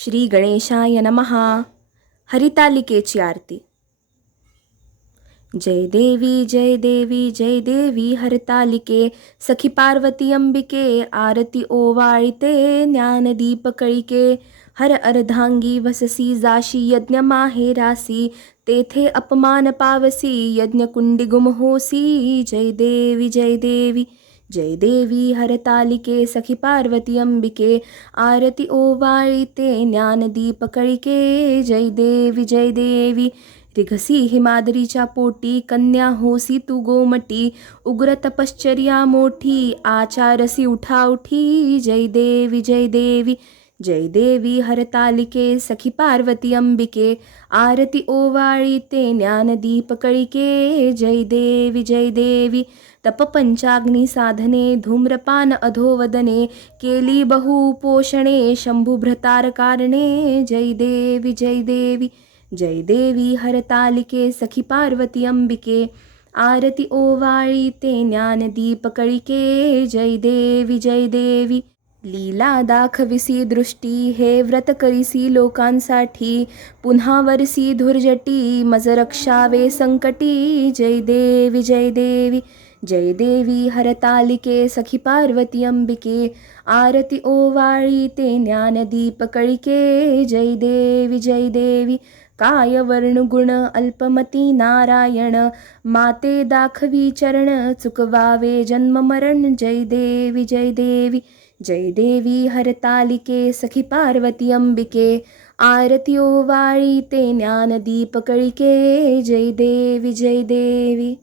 श्री गणेशाय नमः. हरितालिकेची आरती. जय देवी जय देवी जय देवी हरतालिके, सखी पार्वती अंबिके, आरती ओवाळिते ज्ञानदीप कळिके. हर अर्धांगी वससी जाशी यज्ञ माहेरासी, तेथे अपमान पावसी यज्ञकुंडी गुम होसी. जय देवी जय देवी जय देवी हरतालिके, सखी पार्वती अंबिके, आरती ओवाळिते ज्ञानदीप कळिके. जय देवी रिघसी हिमाद्रीच्या पोटी, कन्या होसी तू गोमटी, उग्र तपश्चर्या मोठी आचारसी उठाउठी. जय देवी जय देवी हरतालिके, सखी पार्वती अंबिके, आरती ओवाळिते ज्ञानदीप कळिके. जय देवी तप पंचाग्नी साधने, धूम्रपान अधोवदने, केली बहुपोषणे शंभुभ्रतार कारणे. जय देवी हरतालिके, सखी पार्वती अंबिके, आरती ओवाळिते ज्ञानदीप कळिके. जय देवी लीला दाखविसी दृष्टी, हे व्रत करिसी लोकांसाठी, पुन्हा वरसी धुर्जटी मज रक्षावे संकटी. जय देवी हरतालिके, सखी पार्वती अंबिके, आरती ओवाळिते ज्ञानदीप कळिके. जय देवी काय वर्णगुण अल्पमती नारायण, माते दाखवी चरण चुकवावे जन्म मरण. जय देवी हरतालिके, सखी पार्वती अंबिके, आरती ओवाळिते ज्ञानदीप कळिके. जय देवी